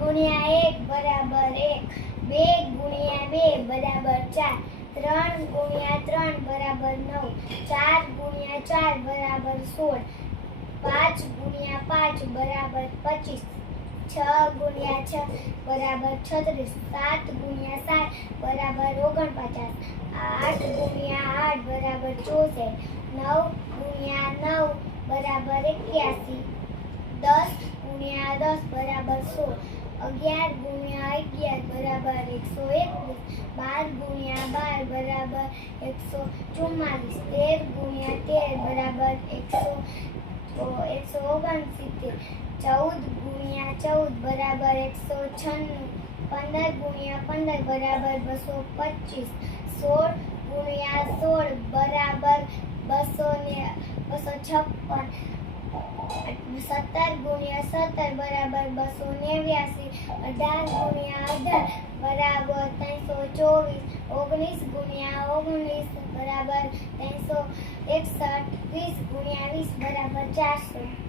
ગુણ્યા 1 બરાબર 1, 2 ગુણ્યા 2 બરાબર 4, 3 ગુણ્યા 3 બરાબર 9, 4 ગુણ્યા 4 બરાબર 16, 5 ગુણ્યા 5 બરાબર 25, 6 ગુણ્યા 6 બરાબર 36, 7 ગુણ્યા 7 બરાબર 49, 8 ગુણ્યા 8 બરાબર 64, 9 ગુણ્યા 9 બરાબર 81, 10 ગુણ્યા 10 બરાબર 100, 11 ગુણ્યા 11 બરાબર 121, 12 ગુણ્યા 12 બરાબર 144, 13 ગુણ્યા 13 બરાબર 169, 14 ગુણ્યા 14 બરાબર 196, 15 ગુણ્યા 15 બરાબર 225, 16 ગુણ્યા 16 બરાબર 256, 17 ગુણ્યા 17 બરાબર 289, 18 ગુણ્યા 18 બરાબર 324, 19 ગુણ્યા 19 બરાબર 361, 20 ગુણ્યા 20 બરાબર 400.